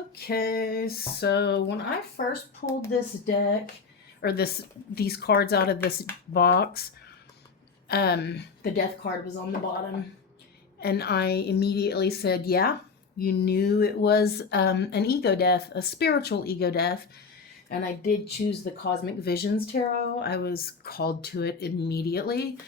Okay, so when I first pulled this deck or these cards out of this box, the death card was on the bottom, and I immediately said, "Yeah, you knew it was an ego death, a spiritual ego death." And I did choose the Cosmic Visions Tarot. I was called to it immediately.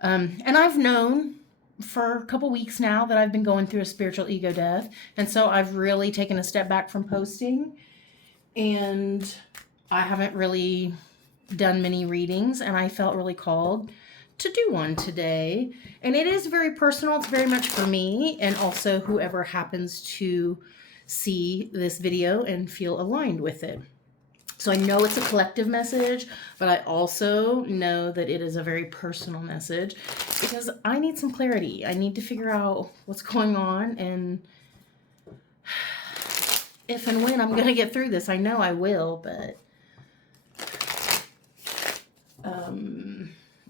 And I've known for a couple weeks now that I've been going through a spiritual ego death. And so I've really taken a step back from posting. And I haven't really done many readings. And I felt really called to do one today. And it is very personal. It's very much for me and also whoever happens to see this video and feel aligned with it. So I know it's a collective message, but I also know that it is a very personal message because I need some clarity. I need to figure out what's going on and if and when I'm going to get through this. I know I will, but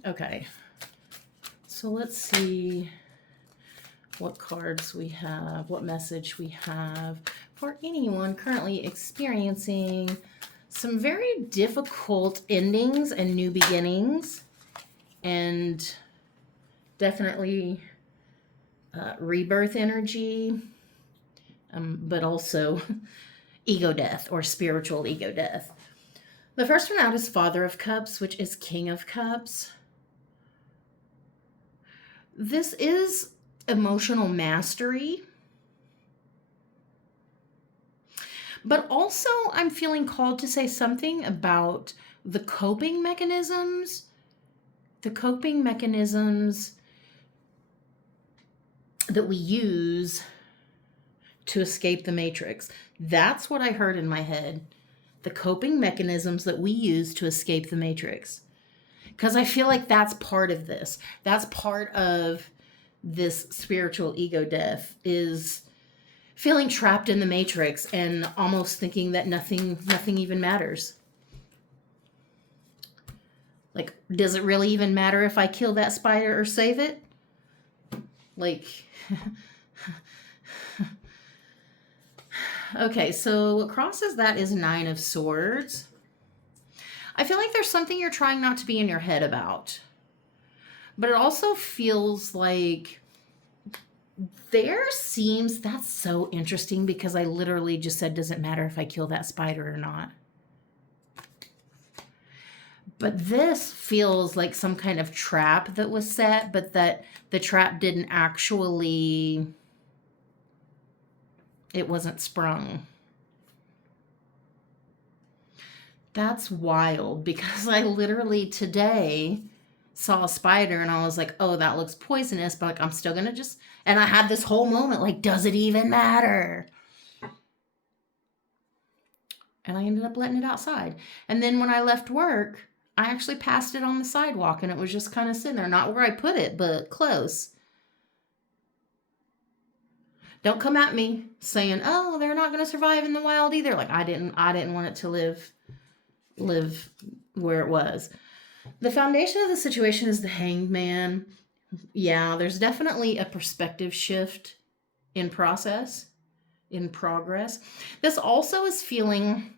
okay. So let's see what cards we have, what message we have for anyone currently experiencing some very difficult endings and new beginnings, and definitely rebirth energy, but also ego death or spiritual ego death. The first one out is Father of Cups, which is King of Cups. This is emotional mastery. But also, I'm feeling called to say something about the coping mechanisms. The coping mechanisms that we use to escape the matrix. That's what I heard in my head. The coping mechanisms that we use to escape the matrix. Because I feel like that's part of this. That's part of this spiritual ego death, is feeling trapped in the matrix and almost thinking that nothing even matters. Like, does it really even matter if I kill that spider or save it? Like, okay, so what crosses that is Nine of Swords. I feel like there's something you're trying not to be in your head about. But it also feels like that's so interesting because I literally just said, does it matter if I kill that spider or not? But this feels like some kind of trap that was set, but that the trap didn't actually, it wasn't sprung. That's wild because I literally today saw a spider and I was like, oh, that looks poisonous, but like, I'm still gonna and I had this whole moment like, does it even matter? And I ended up letting it outside. And then when I left work, I actually passed it on the sidewalk and it was just kind of sitting there, not where I put it, but close. Don't come at me saying, oh, they're not going to survive in the wild either. Like I didn't want it to live where it was. The foundation of the situation is the Hanged Man. Yeah, there's definitely a perspective shift in progress. This also is feeling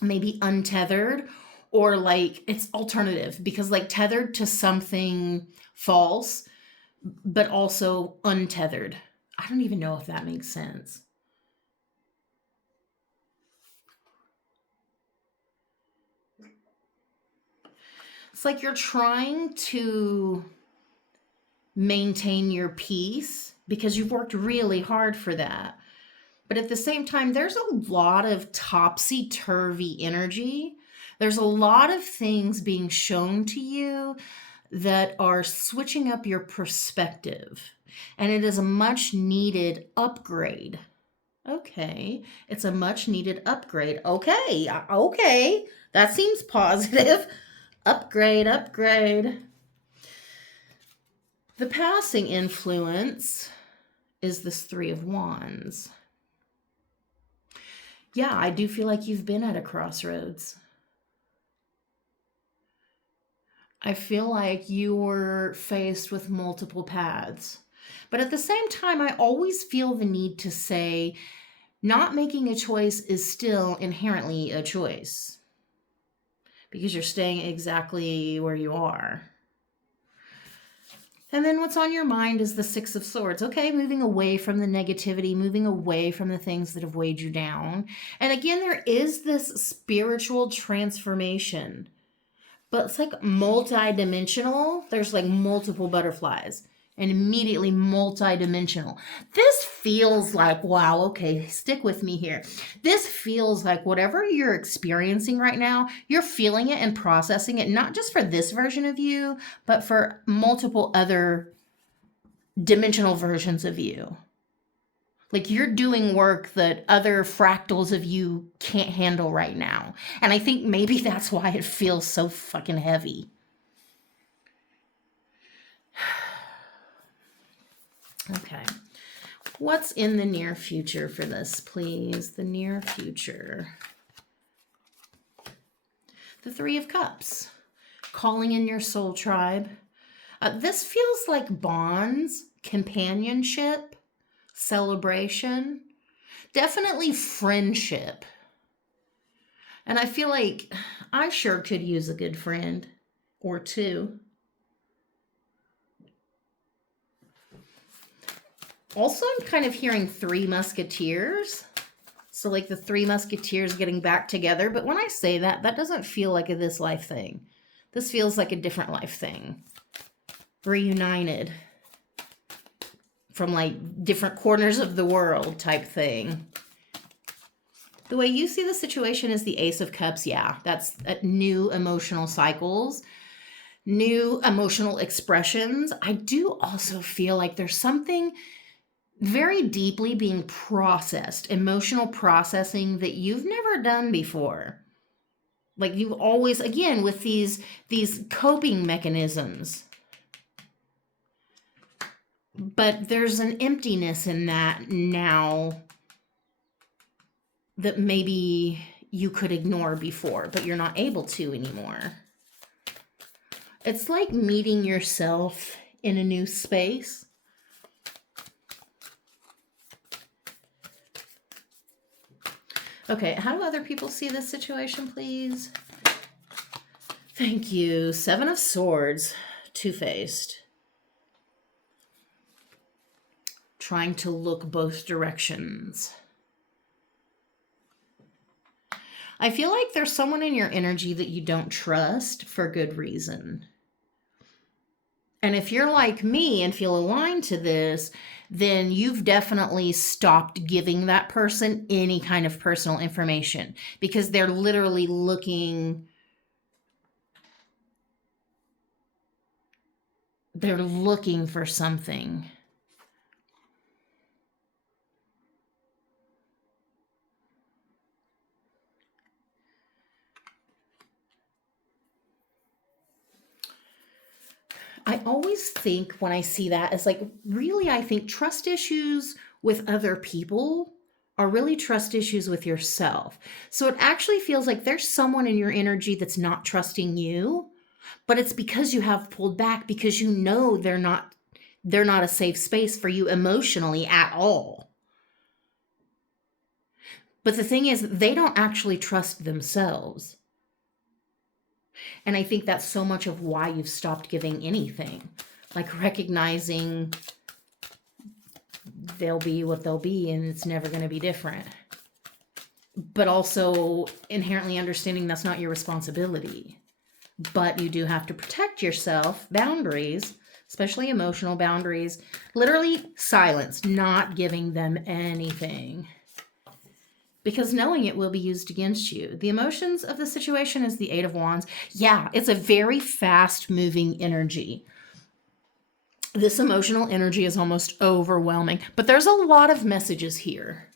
maybe untethered, or like it's alternative because like tethered to something false, but also untethered. I don't even know if that makes sense. It's like you're trying to maintain your peace because you've worked really hard for that. But at the same time, there's a lot of topsy-turvy energy. There's a lot of things being shown to you that are switching up your perspective. And it is a much needed upgrade. Okay, it's a much needed upgrade. Okay, that seems positive. Upgrade. The passing influence is this Three of Wands. Yeah, I do feel like you've been at a crossroads. I feel like you were faced with multiple paths. But at the same time, I always feel the need to say, Not making a choice is still inherently a choice because you're staying exactly where you are. And then what's on your mind is the Six of Swords. Okay, moving away from the negativity, moving away from the things that have weighed you down. And again, there is this spiritual transformation, but it's like multi-dimensional. There's like multiple butterflies and immediately multi-dimensional. This feels like, wow, okay, stick with me here. This feels like whatever you're experiencing right now, you're feeling it and processing it, not just for this version of you, but for multiple other dimensional versions of you. Like you're doing work that other fractals of you can't handle right now. And I think maybe that's why it feels so fucking heavy. Okay. What's in the near future for this, please? The near future. The Three of Cups. Calling in your soul tribe. This feels like bonds, companionship, celebration, definitely friendship. And I feel like I sure could use a good friend or two. Also, I'm kind of hearing Three Musketeers. So like the Three Musketeers getting back together. But when I say that, that doesn't feel like a this life thing. This feels like a different life thing. Reunited from like different corners of the world type thing. The way you see the situation is the Ace of Cups. Yeah, that's new emotional cycles, new emotional expressions. I do also feel like there's something very deeply being processed, emotional processing that you've never done before. Like you've always, again, with these coping mechanisms. But there's an emptiness in that now that maybe you could ignore before, but you're not able to anymore. It's like meeting yourself in a new space. Okay, how do other people see this situation, please? Thank you. Seven of Swords, two-faced. Trying to look both directions. I feel like there's someone in your energy that you don't trust for good reason. And if you're like me and feel aligned to this, then you've definitely stopped giving that person any kind of personal information because they're literally looking for something. I always think when I see that as like, really, I think trust issues with other people are really trust issues with yourself. So it actually feels like there's someone in your energy that's not trusting you, but it's because you have pulled back because you know they're not a safe space for you emotionally at all. But the thing is, they don't actually trust themselves. And I think that's so much of why you've stopped giving anything. Like recognizing they'll be what they'll be and it's never going to be different. But also inherently understanding that's not your responsibility. But you do have to protect yourself, boundaries, especially emotional boundaries. Literally silence, not giving them anything. Because knowing it will be used against you. The emotions of the situation is the Eight of Wands. Yeah, it's a very fast-moving energy. This emotional energy is almost overwhelming. But there's a lot of messages here.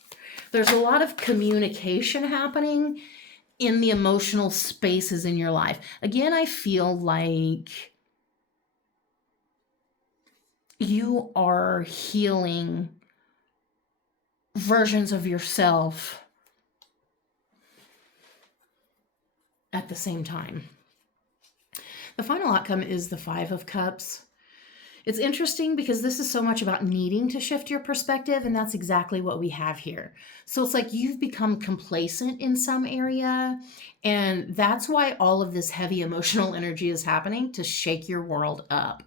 There's a lot of communication happening in the emotional spaces in your life. Again, I feel like you are healing versions of yourself at the same time. The final outcome is the Five of Cups. It's interesting because this is so much about needing to shift your perspective, and that's exactly what we have here. So it's like you've become complacent in some area, and that's why all of this heavy emotional energy is happening to shake your world up.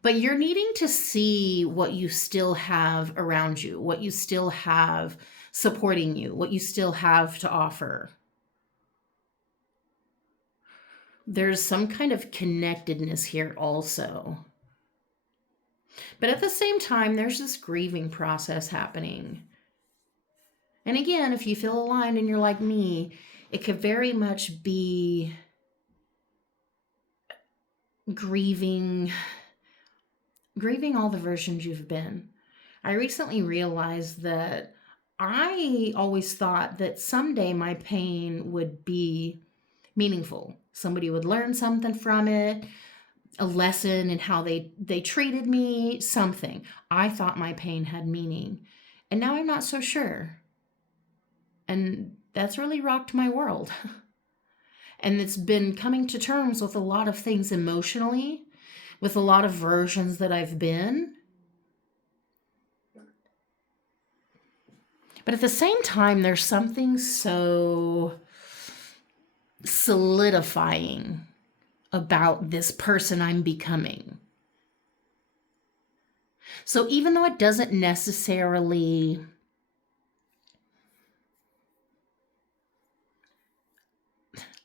But you're needing to see what you still have around you, what you still have supporting you, what you still have to offer. There's some kind of connectedness here also. But at the same time, there's this grieving process happening. And again, if you feel aligned and you're like me, it could very much be grieving all the versions you've been. I recently realized that I always thought that someday my pain would be meaningful. Somebody would learn something from it, a lesson in how they treated me, something. I thought my pain had meaning. And now I'm not so sure. And that's really rocked my world. And it's been coming to terms with a lot of things emotionally, with a lot of versions that I've been. But at the same time, there's something so solidifying about this person I'm becoming. So even though it doesn't necessarily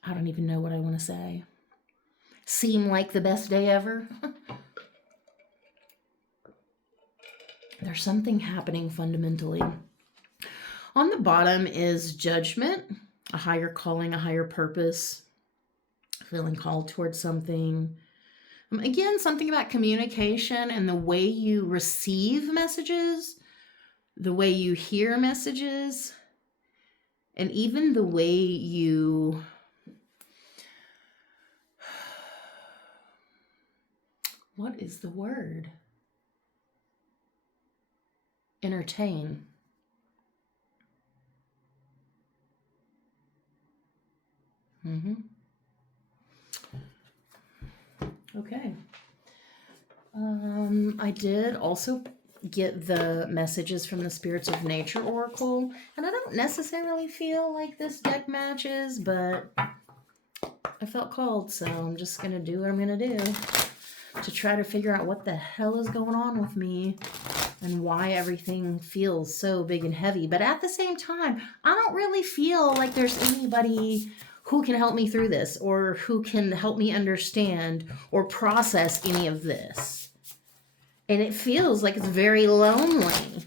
I don't even know what I want to say, seem like the best day ever, there's something happening fundamentally. On the bottom is judgment, a higher calling, a higher purpose, feeling called towards something. Again, something about communication and the way you receive messages, the way you hear messages, and even the way you what is the word? Entertain. Okay. I did also get the messages from the Spirits of Nature Oracle, and I don't necessarily feel like this deck matches, but I felt called, so I'm just gonna do what I'm gonna do to try to figure out what the hell is going on with me and why everything feels so big and heavy. But at the same time, I don't really feel like there's anybody who can help me through this or who can help me understand or process any of this. And it feels like it's very lonely.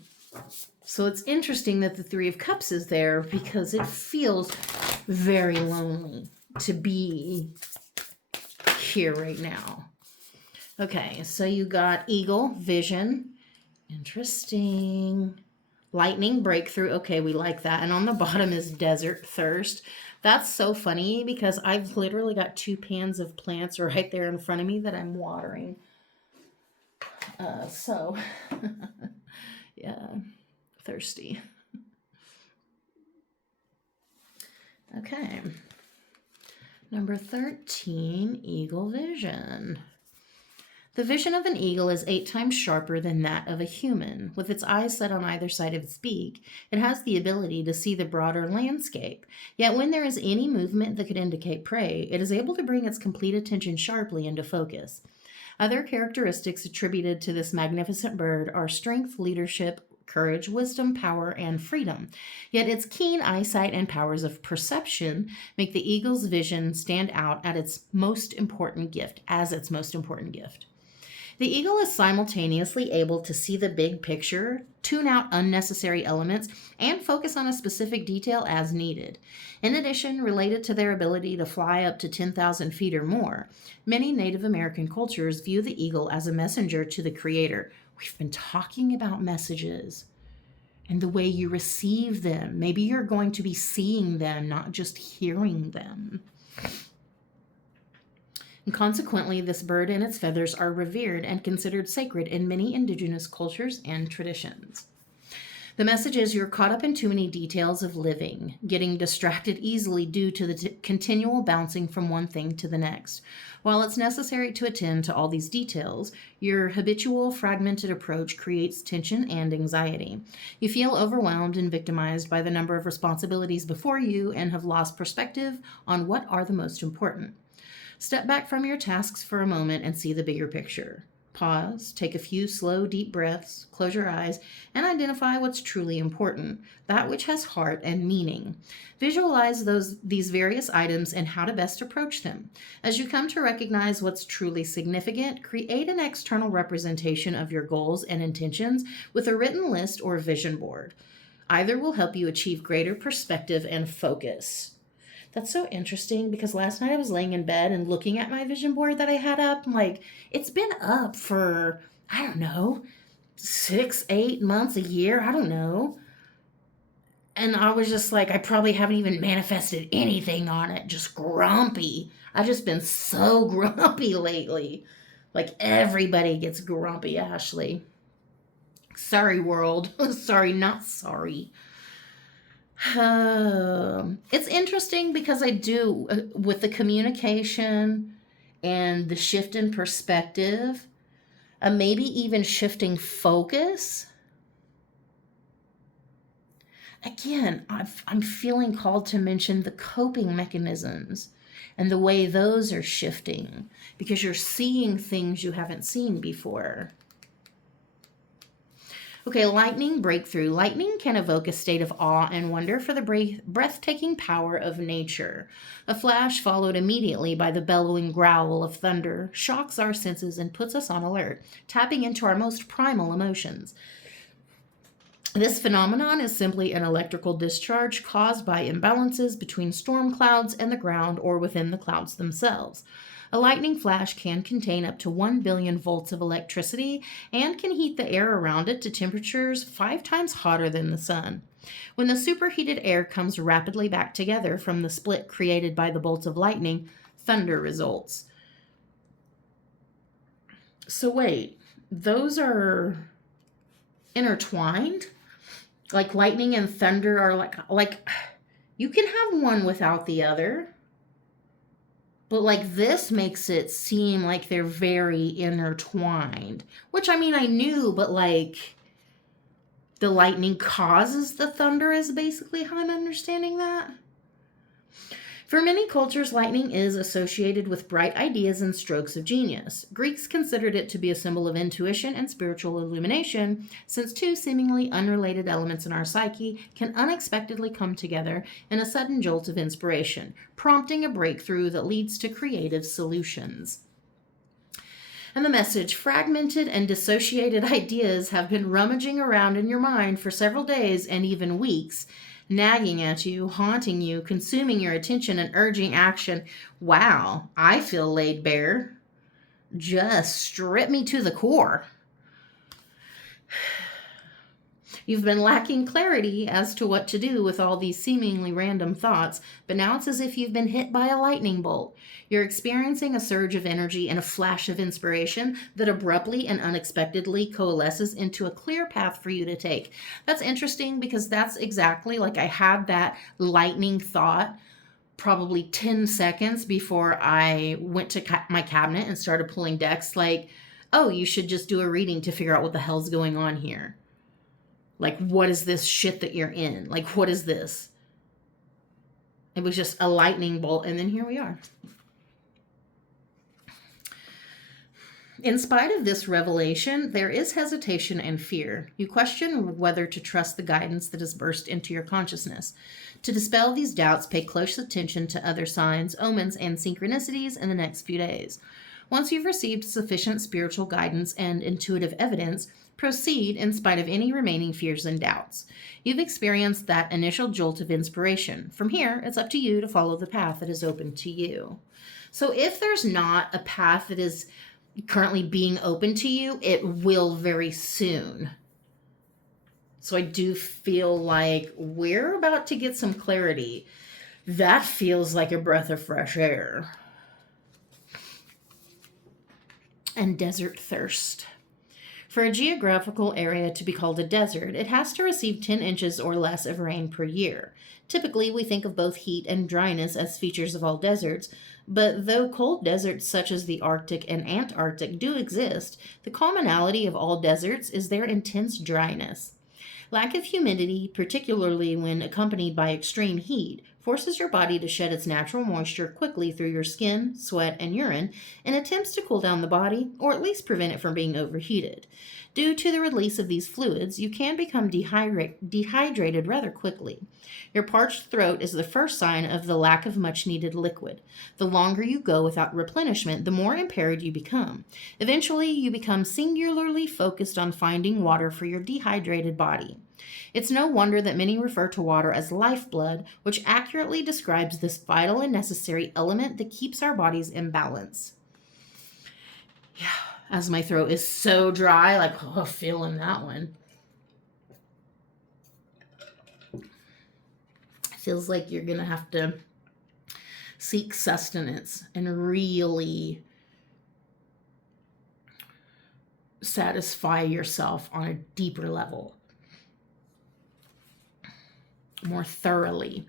So it's interesting that the Three of Cups is there because it feels very lonely to be here right now. Okay, so you got Eagle, Vision. Interesting. Lightning, Breakthrough. Okay, we like that. And on the bottom is Desert, Thirst. That's so funny because I've literally got 2 pans of plants right there in front of me that I'm watering. Yeah, thirsty. Okay. Number 13, Eagle Vision. The vision of an eagle is 8 times sharper than that of a human. With its eyes set on either side of its beak, it has the ability to see the broader landscape. Yet when there is any movement that could indicate prey, it is able to bring its complete attention sharply into focus. Other characteristics attributed to this magnificent bird are strength, leadership, courage, wisdom, power, and freedom. Yet its keen eyesight and powers of perception make the eagle's vision stand out as its most important gift. The eagle is simultaneously able to see the big picture, tune out unnecessary elements, and focus on a specific detail as needed. In addition, related to their ability to fly up to 10,000 feet or more, many Native American cultures view the eagle as a messenger to the Creator. We've been talking about messages and the way you receive them. Maybe you're going to be seeing them, not just hearing them. And consequently, this bird and its feathers are revered and considered sacred in many indigenous cultures and traditions. The message is you're caught up in too many details of living, getting distracted easily due to the continual bouncing from one thing to the next. While it's necessary to attend to all these details, your habitual fragmented approach creates tension and anxiety. You feel overwhelmed and victimized by the number of responsibilities before you and have lost perspective on what are the most important. Step back from your tasks for a moment and see the bigger picture. Pause, take a few slow, deep breaths, close your eyes, and identify what's truly important, that which has heart and meaning. Visualize these various items and how to best approach them. As you come to recognize what's truly significant, create an external representation of your goals and intentions with a written list or vision board. Either will help you achieve greater perspective and focus. That's so interesting because last night I was laying in bed and looking at my vision board that I had up. I'm like, it's been up for, I don't know, 6, 8 months, a year. I don't know. And I was just like, I probably haven't even manifested anything on it. Just grumpy. I've just been so grumpy lately. Like everybody gets grumpy, Ashley. Sorry, world. Sorry, not sorry. It's interesting because I do, with the communication and the shift in perspective, maybe even shifting focus. Again, I'm feeling called to mention the coping mechanisms and the way those are shifting because you're seeing things you haven't seen before. Okay, lightning breakthrough. Lightning can evoke a state of awe and wonder for the breathtaking power of nature. A flash followed immediately by the bellowing growl of thunder shocks our senses and puts us on alert, tapping into our most primal emotions. This phenomenon is simply an electrical discharge caused by imbalances between storm clouds and the ground or within the clouds themselves. A lightning flash can contain up to 1 billion volts of electricity and can heat the air around it to temperatures 5 times hotter than the sun. When the superheated air comes rapidly back together from the split created by the bolts of lightning, thunder results. So wait, those are intertwined? Like lightning and thunder are like you can have one without the other. But like this makes it seem like they're very intertwined. Which I mean I knew, but like the lightning causes the thunder is basically how I'm understanding that. For many cultures, lightning is associated with bright ideas and strokes of genius. Greeks considered it to be a symbol of intuition and spiritual illumination, since two seemingly unrelated elements in our psyche can unexpectedly come together in a sudden jolt of inspiration, prompting a breakthrough that leads to creative solutions. And the message, fragmented and dissociated ideas have been rummaging around in your mind for several days and even weeks, nagging at you, haunting you, consuming your attention, and urging action. Wow, I feel laid bare. Just strip me to the core. You've been lacking clarity as to what to do with all these seemingly random thoughts, but now it's as if you've been hit by a lightning bolt. You're experiencing a surge of energy and a flash of inspiration that abruptly and unexpectedly coalesces into a clear path for you to take. That's interesting because that's exactly like I had that lightning thought probably 10 seconds before I went to my cabinet and started pulling decks like, oh, you should just do a reading to figure out what the hell's going on here. Like, what is this shit that you're in? Like, what is this? It was just a lightning bolt, and then here we are. In spite of this revelation, there is hesitation and fear. You question whether to trust the guidance that has burst into your consciousness. To dispel these doubts, pay close attention to other signs, omens, and synchronicities in the next few days. Once you've received sufficient spiritual guidance and intuitive evidence, proceed in spite of any remaining fears and doubts. You've experienced that initial jolt of inspiration. From here, it's up to you to follow the path that is open to you. So if there's not a path that is currently being open to you, it will very soon. So I do feel like we're about to get some clarity. That feels like a breath of fresh air. And desert thirst. For a geographical area to be called a desert, it has to receive 10 inches or less of rain per year. Typically, we think of both heat and dryness as features of all deserts, but though cold deserts such as the Arctic and Antarctic do exist, the commonality of all deserts is their intense dryness. Lack of humidity, particularly when accompanied by extreme heat, forces your body to shed its natural moisture quickly through your skin, sweat, and urine in attempts to cool down the body or at least prevent it from being overheated. Due to the release of these fluids, you can become dehydrated rather quickly. Your parched throat is the first sign of the lack of much needed liquid. The longer you go without replenishment, the more impaired you become. Eventually, you become singularly focused on finding water for your dehydrated body. It's no wonder that many refer to water as lifeblood, which accurately describes this vital and necessary element that keeps our bodies in balance. Yeah, as my throat is so dry, like, oh, feeling that one. Feels like you're going to have to seek sustenance and really satisfy yourself on a deeper level, more thoroughly.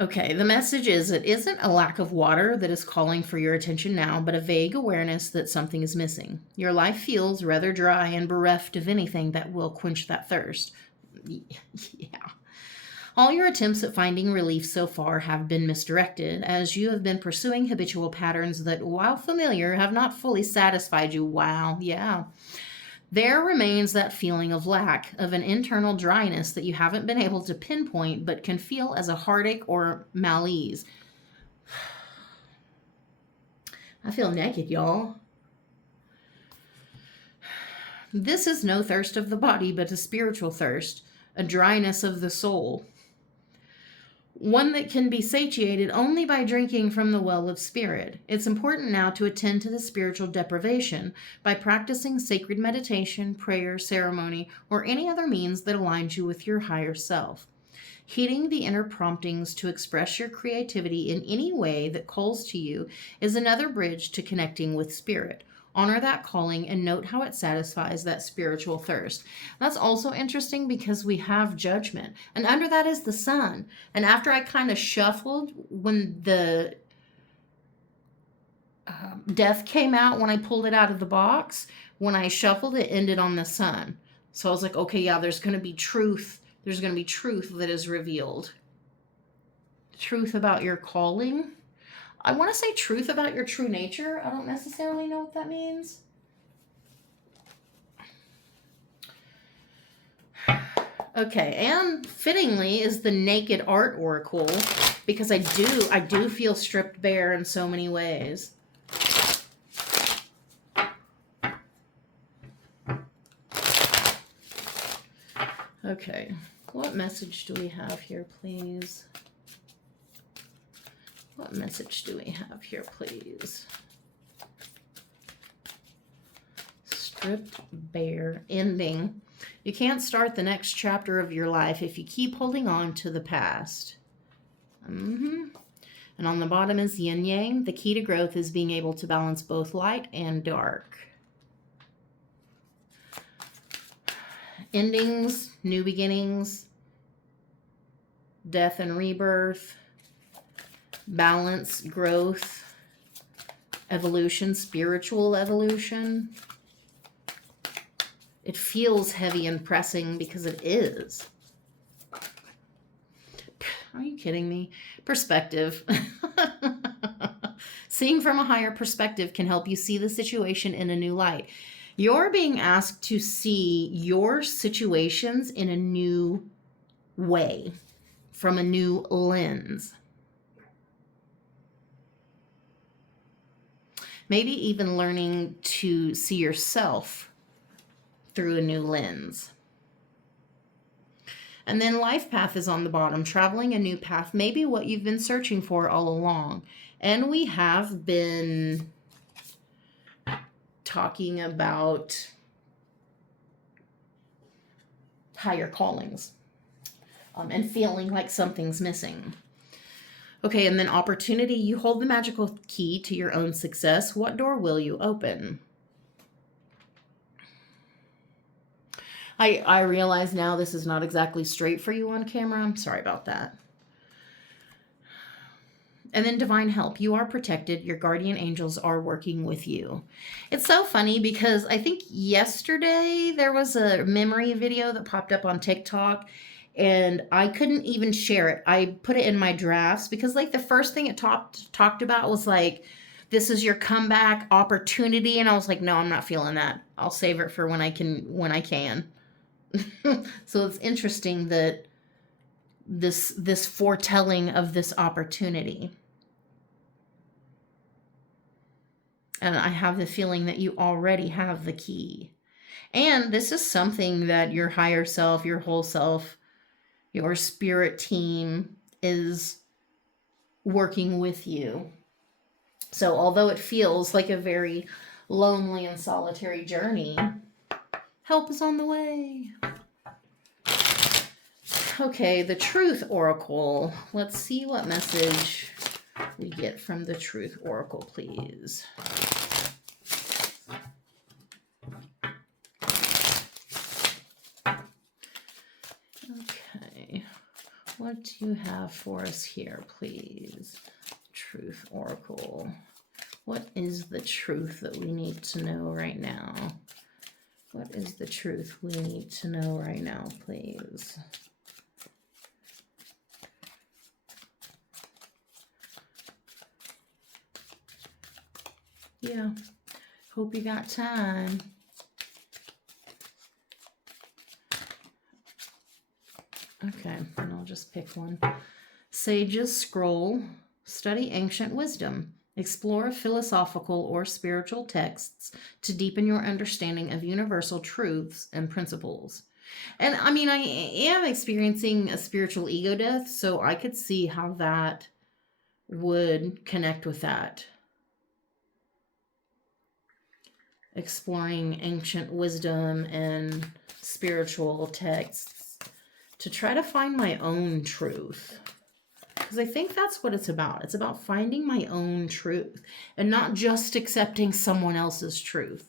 Okay, the message is it isn't a lack of water that is calling for your attention now, but a vague awareness that something is missing. Your life feels rather dry and bereft of anything that will quench that thirst. Yeah. All your attempts at finding relief so far have been misdirected, as you have been pursuing habitual patterns that, while familiar, have not fully satisfied you. Wow, yeah. There remains that feeling of lack, of an internal dryness that you haven't been able to pinpoint but can feel as a heartache or malaise. I feel naked, y'all. This is no thirst of the body, but a spiritual thirst, a dryness of the soul. One that can be satiated only by drinking from the well of spirit. It's important now to attend to the spiritual deprivation by practicing sacred meditation, prayer, ceremony, or any other means that aligns you with your higher self. Heeding the inner promptings to express your creativity in any way that calls to you is another bridge to connecting with spirit. Honor that calling and note how it satisfies that spiritual thirst. That's also interesting because we have judgment. And under that is the sun. And after I kind of shuffled when the death came out, when I pulled it out of the box, when I shuffled, it ended on the sun. So I was like, okay, yeah, there's going to be truth. There's going to be truth that is revealed. Truth about your calling. I want to say truth about your true nature. I don't necessarily know what that means. Okay, and fittingly is the Naked Art Oracle, because I do feel stripped bare in so many ways. Okay, what message do we have here, please? What message do we have here, please? Stripped bare, ending. You can't start the next chapter of your life if you keep holding on to the past. And on the bottom is yin yang. The key to growth is being able to balance both light and dark. Endings, new beginnings, death and rebirth. Balance, growth, evolution, spiritual evolution. It feels heavy and pressing because it is. Are you kidding me? Perspective. Seeing from a higher perspective can help you see the situation in a new light. You're being asked to see your situations in a new way, from a new lens. Maybe even learning to see yourself through a new lens. And then life path is on the bottom. Traveling a new path may be what you've been searching for all along. And we have been talking about higher callings and feeling like something's missing. Okay, and then opportunity. You hold the magical key to your own success. What door will you open? I realize now this is not exactly straight for you on camera. I'm sorry about that. And then divine help. You are protected. Your guardian angels are working with you. It's so funny because I think yesterday there was a memory video that popped up on TikTok and I couldn't even share it. I put it in my drafts because like the first thing it talked about was like, this is your comeback opportunity. And I was like, no, I'm not feeling that. I'll save it for when I can. So it's interesting that this foretelling of this opportunity. And I have the feeling that you already have the key. And this is something that your higher self, your whole self, your spirit team is working with you. So although it feels like a very lonely and solitary journey, help is on the way. Okay, the Truth Oracle. Let's see what message we get from the Truth Oracle, please. Okay, what do you have for us here, please? Truth Oracle. What is the truth that we need to know right now? What is the truth we need to know right now, please? Yeah, hope you got time. Okay, and I'll just pick one. Sages Scroll. Study ancient wisdom. Explore philosophical or spiritual texts to deepen your understanding of universal truths and principles. And I mean, I am experiencing a spiritual ego death, so I could see how that would connect with that. Exploring ancient wisdom and spiritual texts to try to find my own truth. Because I think that's what it's about. It's about finding my own truth and not just accepting someone else's truth.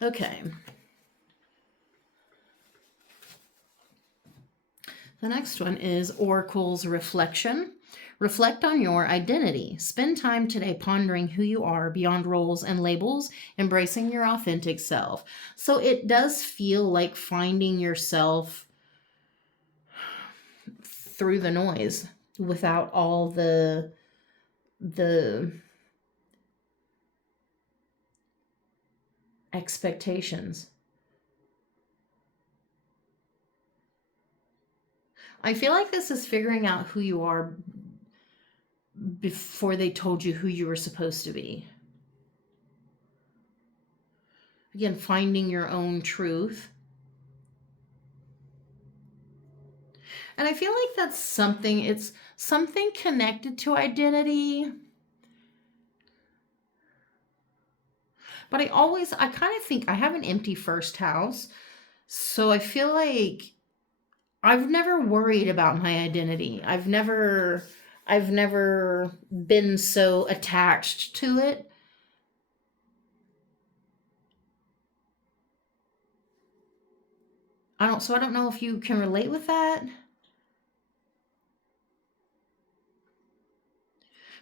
Okay. The next one is Oracle's Reflection. Reflect on your identity. Spend time today pondering who you are beyond roles and labels, embracing your authentic self. So it does feel like finding yourself through the noise without all the expectations. I feel like this is figuring out who you are before they told you who you were supposed to be. Again, finding your own truth. And I feel like that's something, it's something connected to identity. But I kind of think I have an empty first house. So I feel like I've never worried about my identity. I've never been so attached to it. I don't know if you can relate with that.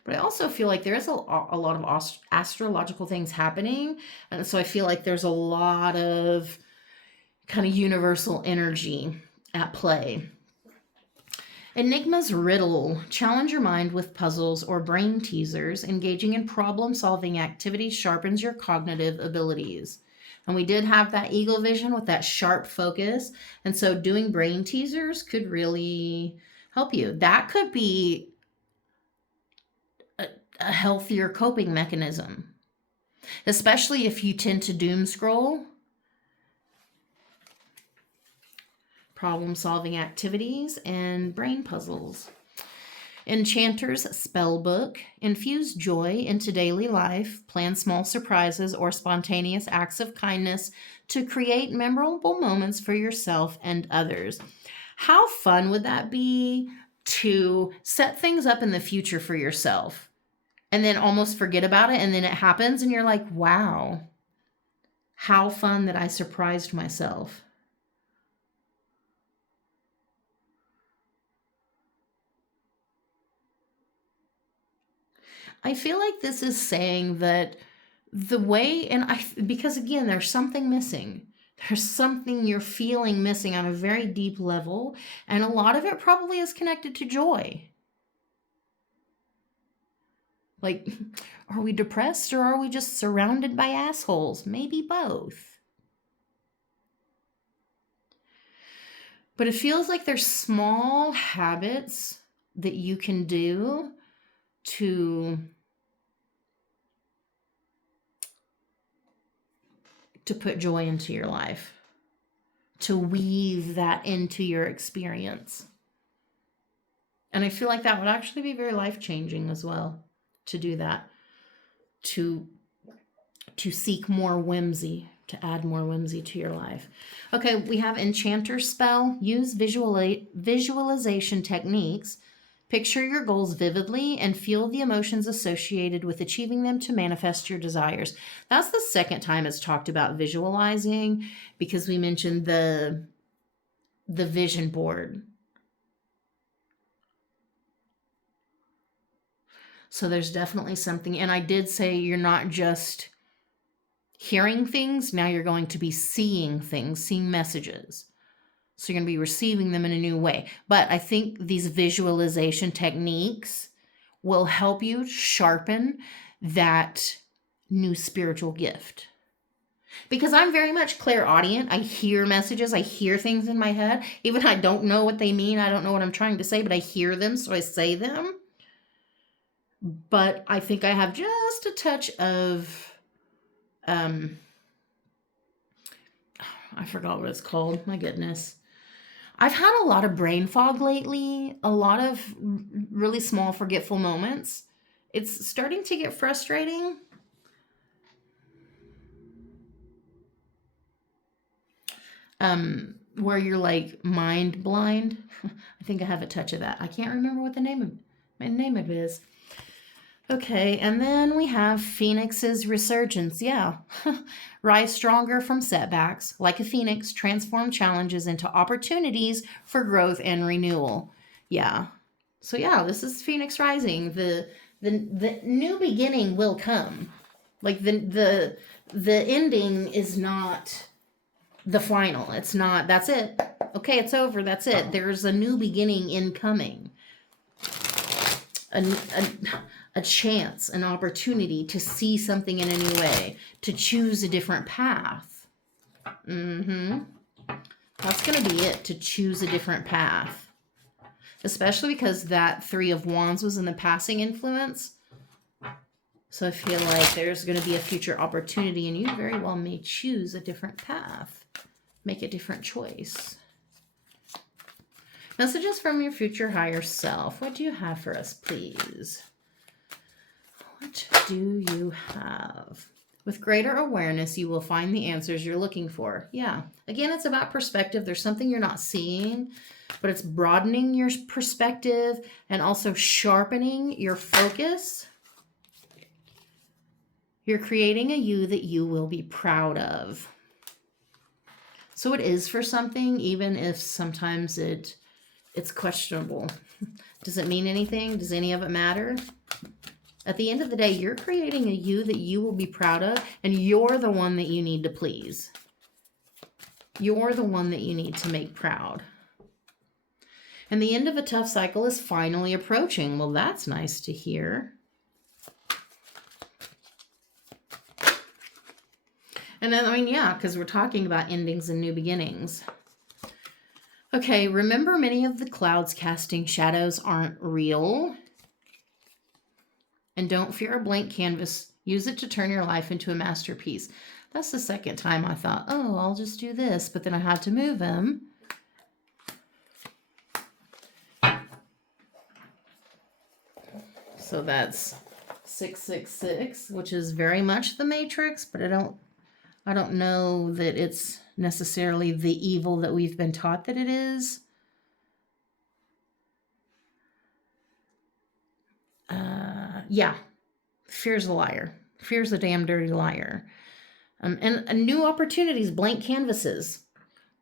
But I also feel like there is a lot of astrological things happening. And so I feel like there's a lot of kind of universal energy at play. Enigma's Riddle. Challenge your mind with puzzles or brain teasers. Engaging in problem-solving activities sharpens your cognitive abilities. And we did have that eagle vision with that sharp focus. And so doing brain teasers could really help you. That could be a healthier coping mechanism, especially if you tend to doom scroll. Problem-solving activities and brain puzzles. Enchanter's Spellbook. Infuse joy into daily life. Plan small surprises or spontaneous acts of kindness to create memorable moments for yourself and others. How fun would that be to set things up in the future for yourself and then almost forget about it, and then it happens and you're like, wow, How fun that I surprised myself. I feel like this is saying that the way, because again, there's something missing. There's something you're feeling missing on a very deep level, and a lot of it probably is connected to joy. Like, are we depressed or are we just surrounded by assholes? Maybe both. But it feels like there's small habits that you can do to put joy into your life, to weave that into your experience. And I feel like that would actually be very life-changing as well, to do that, to seek more whimsy, to add more whimsy to your life. Okay, we have Enchanter spell. Use visualization techniques. Picture your goals vividly and feel the emotions associated with achieving them to manifest your desires. That's the second time it's talked about visualizing, because we mentioned the vision board. So there's definitely something. And I did say you're not just hearing things, now you're going to be seeing things, seeing messages. So you're going to be receiving them in a new way. But I think these visualization techniques will help you sharpen that new spiritual gift. Because I'm very much clairaudient. I hear messages. I hear things in my head. Even I don't know what they mean. I don't know what I'm trying to say, but I hear them, so I say them. But I think I have just a touch of, I forgot what it's called. My goodness. I've had a lot of brain fog lately, a lot of really small forgetful moments. It's starting to get frustrating. Where you're like mind blind. I think I have a touch of that. I can't remember what the name of it is. Okay, and then we have Phoenix's resurgence. Yeah. Rise stronger from setbacks. Like a phoenix, transform challenges into opportunities for growth and renewal. Yeah. So yeah, this is Phoenix rising. The new beginning will come. Like the ending is not the final. It's not, that's it. Okay, it's over. That's it. There's a new beginning incoming. A chance, an opportunity to see something in a new way, to choose a different path. That's going to be it, to choose a different path. Especially because that Three of Wands was in the passing influence. So I feel like there's going to be a future opportunity and you very well may choose a different path. Make a different choice. Messages from your future higher self. What do you have for us, please? What do you have? With greater awareness, you will find the answers you're looking for. Yeah. Again, it's about perspective. There's something you're not seeing, but it's broadening your perspective and also sharpening your focus. You're creating a you that you will be proud of. So it is for something, even if sometimes it's questionable. Does it mean anything? Does any of it matter? At the end of the day, you're creating a you that you will be proud of, and you're the one that you need to please. You're the one that you need to make proud. And the end of a tough cycle is finally approaching. Well, that's nice to hear. And then, I mean, yeah, because we're talking about endings and new beginnings. Okay, remember many of the clouds casting shadows aren't real. And don't fear a blank canvas. Use it to turn your life into a masterpiece. That's the second time I thought, oh, I'll just do this. But then I had to move him. So that's 666, which is very much the Matrix, but I don't know that it's necessarily the evil that we've been taught that it is. Yeah. Fear's a liar. Fear's a damn dirty liar. And new opportunities, blank canvases.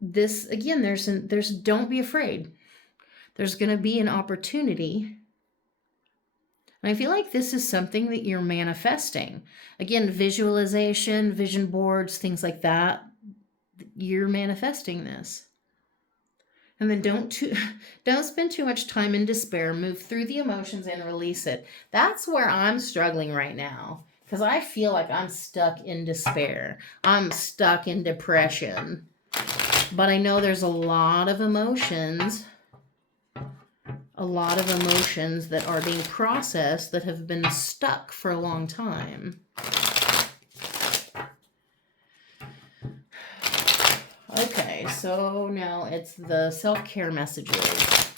This again, there's don't be afraid. There's going to be an opportunity. And I feel like this is something that you're manifesting. Again, visualization, vision boards, things like that. You're manifesting this. And then don't spend too much time in despair. Move through the emotions and release it. That's where I'm struggling right now, because I feel like I'm stuck in despair. I'm stuck in depression. But I know there's a lot of emotions that are being processed that have been stuck for a long time. Okay, so now it's the self-care messages.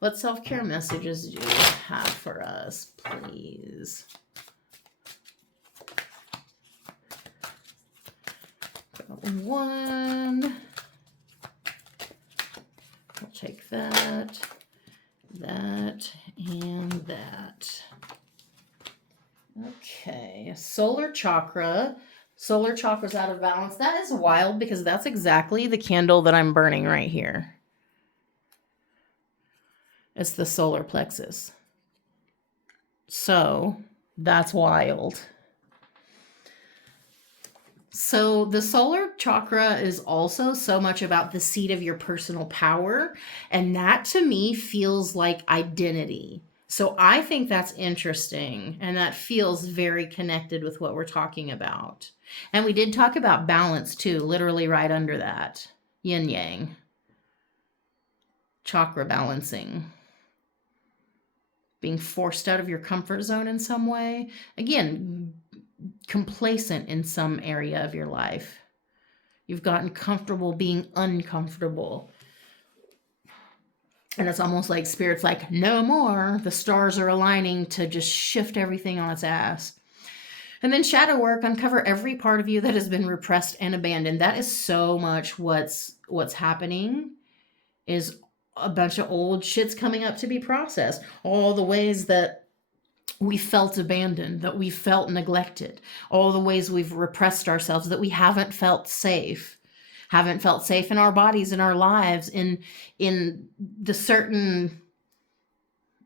What self-care messages do you have for us, please? One. I'll take that, and that. Okay, solar chakra. Solar chakra's out of balance. That is wild, because that's exactly the candle that I'm burning right here. It's the solar plexus. So that's wild. So the solar chakra is also so much about the seat of your personal power. And that to me feels like identity. So I think that's interesting. And that feels very connected with what we're talking about. And we did talk about balance too, literally right under that. Yin yang. Chakra balancing. Being forced out of your comfort zone in some way. Again, complacent in some area of your life. You've gotten comfortable being uncomfortable. And it's almost like Spirit's like, no more. The stars are aligning to just shift everything on its ass. And then shadow work, uncover every part of you that has been repressed and abandoned. That is so much what's happening, is a bunch of old shit's coming up to be processed. All the ways that we felt abandoned, that we felt neglected, all the ways we've repressed ourselves, that we haven't felt safe in our bodies, in our lives, in the certain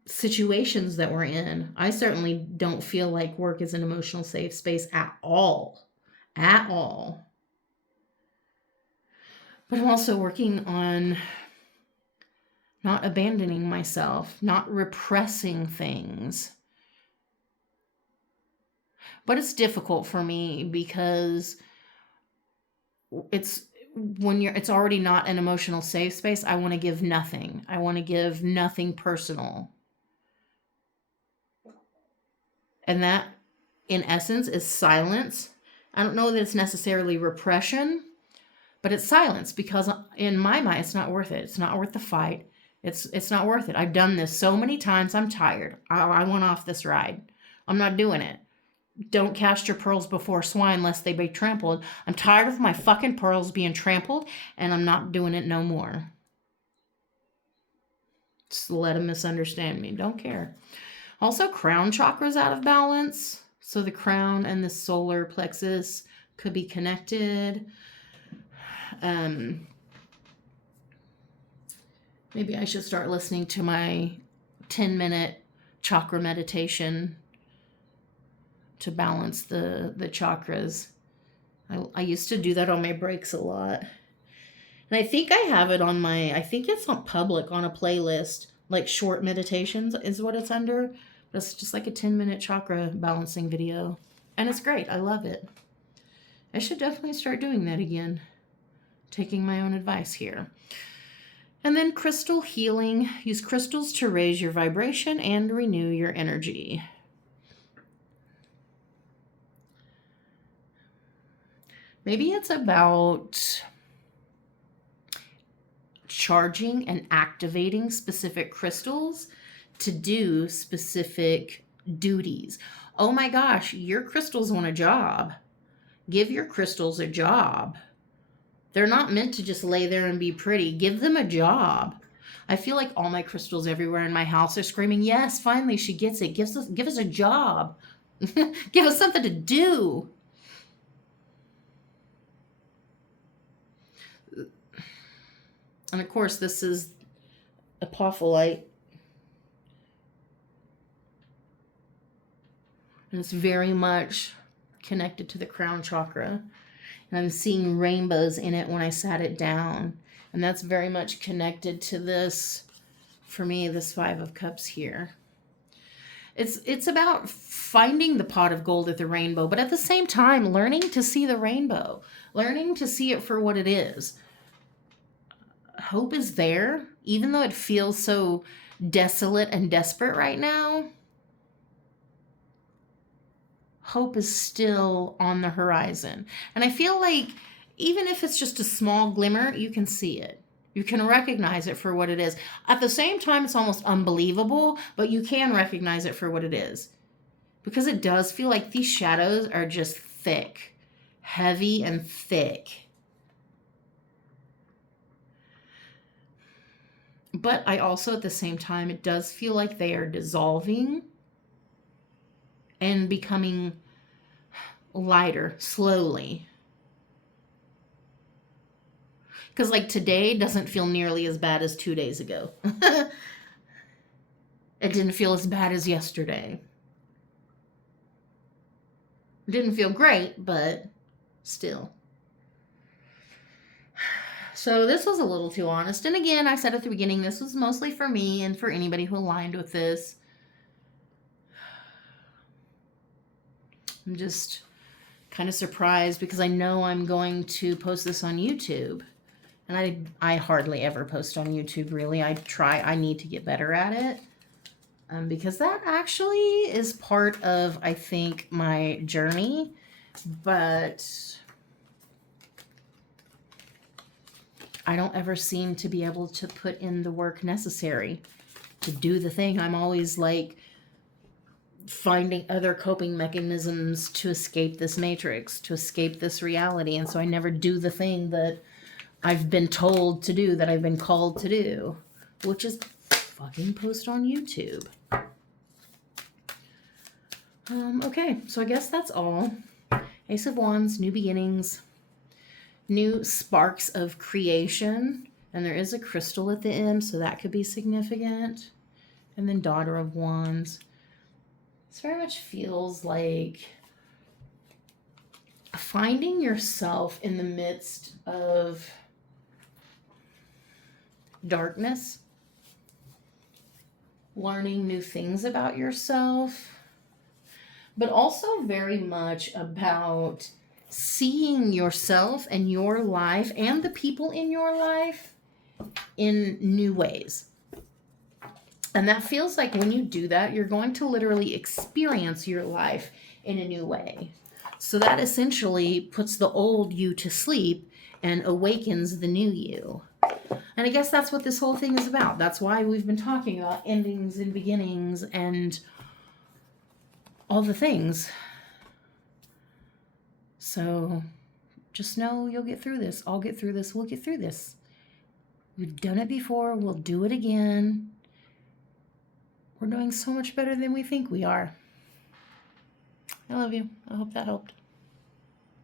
situations that we're in. I certainly don't feel like work is an emotional safe space at all. But I'm also working on not abandoning myself, not repressing things. But it's difficult for me because it's already not an emotional safe space. I want to give nothing. I want to give nothing personal. And that, in essence, is silence. I don't know that it's necessarily repression, but it's silence, because in my mind, it's not worth it. It's not worth the fight. It's not worth it. I've done this so many times. I'm tired. I want off this ride. I'm not doing it. Don't cast your pearls before swine lest they be trampled. I'm tired of my fucking pearls being trampled, and I'm not doing it no more. Just let them misunderstand me. Don't care. Also, crown chakra's out of balance. So the crown and the solar plexus could be connected. Maybe I should start listening to my 10-minute chakra meditation to balance the chakras. I used to do that on my breaks a lot. And I think I have it on I think it's on public on a playlist, like short meditations is what it's under. It's just like a 10-minute chakra balancing video. And it's great. I love it. I should definitely start doing that again. Taking my own advice here. And then crystal healing. Use crystals to raise your vibration and renew your energy. Maybe it's about charging and activating specific crystals to do specific duties. Oh my gosh, your crystals want a job. Give your crystals a job. They're not meant to just lay there and be pretty. Give them a job. I feel like all my crystals everywhere in my house are screaming, yes, finally she gets it. Give us a job. Give us something to do. And of course, this is apophyllite. And it's very much connected to the crown chakra. And I'm seeing rainbows in it when I sat it down. And that's very much connected to this, for me, this Five of Cups here. It's about finding the pot of gold at the rainbow, but at the same time, learning to see the rainbow, learning to see it for what it is. Hope is there, even though it feels so desolate and desperate right now. Hope is still on the horizon. And I feel like even if it's just a small glimmer, you can see it. You can recognize it for what it is. At the same time, it's almost unbelievable, but you can recognize it for what it is. Because it does feel like these shadows are just thick, heavy and thick. But I also, at the same time, it does feel like they are dissolving and becoming lighter slowly. Because like today doesn't feel nearly as bad as 2 days ago. It didn't feel as bad as yesterday. It didn't feel great, but still. So this was a little too honest. And again, I said at the beginning, this was mostly for me and for anybody who aligned with this. I'm just kind of surprised because I know I'm going to post this on YouTube. And I hardly ever post on YouTube, really. I need to get better at it. Because that actually is part of, I think, my journey. But I don't ever seem to be able to put in the work necessary to do the thing. I'm always like finding other coping mechanisms to escape this matrix, to escape this reality. And so I never do the thing that I've been told to do, that I've been called to do, which is fucking post on YouTube. Okay, so I guess that's all. Ace of Wands, new beginnings, new sparks of creation, and there is a crystal at the end, so that could be significant. And then Daughter of Wands. This very much feels like finding yourself in the midst of darkness, learning new things about yourself, but also very much about seeing yourself and your life and the people in your life in new ways. And that feels like when you do that, you're going to literally experience your life in a new way. So that essentially puts the old you to sleep and awakens the new you. And I guess that's what this whole thing is about. That's why we've been talking about endings and beginnings and all the things. So just know you'll get through this. I'll get through this. We'll get through this. We've done it before. We'll do it again. We're doing so much better than we think we are. I love you. I hope that helped.